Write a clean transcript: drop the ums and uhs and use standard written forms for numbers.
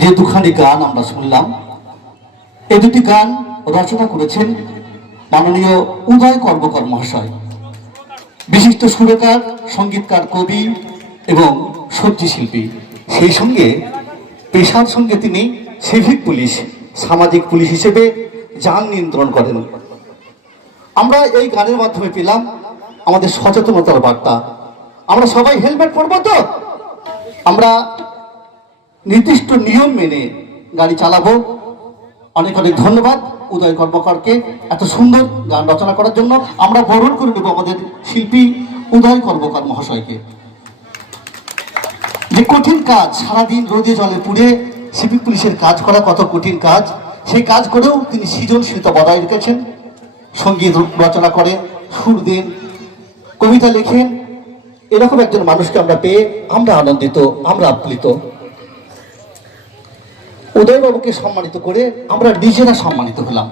যে দুখানি গান আমরা শুনলাম, এই দুটি গান রচনা করেছেন মাননীয় উদয় কর্মকার মহাশয়, বিশিষ্ট সুরকার, সঙ্গীতকার, কবি এবং সজ্জি শিল্পী। সেই সঙ্গে পেশার সঙ্গে তিনি সিভিক পুলিশ, সামাজিক পুলিশ হিসেবে যান নিয়ন্ত্রণ করেন। আমরা এই গানের মাধ্যমে পেলাম আমাদের সচেতনতার বার্তা। আমরা সবাই হেলমেট পরবো তো, আমরা নির্দিষ্ট নিয়ম মেনে গাড়ি চালাবো। অনেক অনেক ধন্যবাদ উদয় কর্মকারকে এত সুন্দর গান রচনা করার জন্য। আমরা বরণ করে নেব আমাদের শিল্পী উদয় কর্মকার মহাশয়কে। যে কঠিন কাজ, সারাদিন রোদে জলে পুড়ে সিভিক পুলিশের কাজ করা কত কঠিন কাজ, সেই কাজ করেও তিনি সৃজনশীলতা বজায় রেখেছেন। সঙ্গীত রচনা করে, সুর দেন, কবিতা লেখেন। এরকম একজন মানুষকে আমরা পেয়ে আমরা আনন্দিত, আমরা আপ্লুত। উদয়বাবুকে সম্মানিত করে আমরা নিজেরা সম্মানিত হলাম।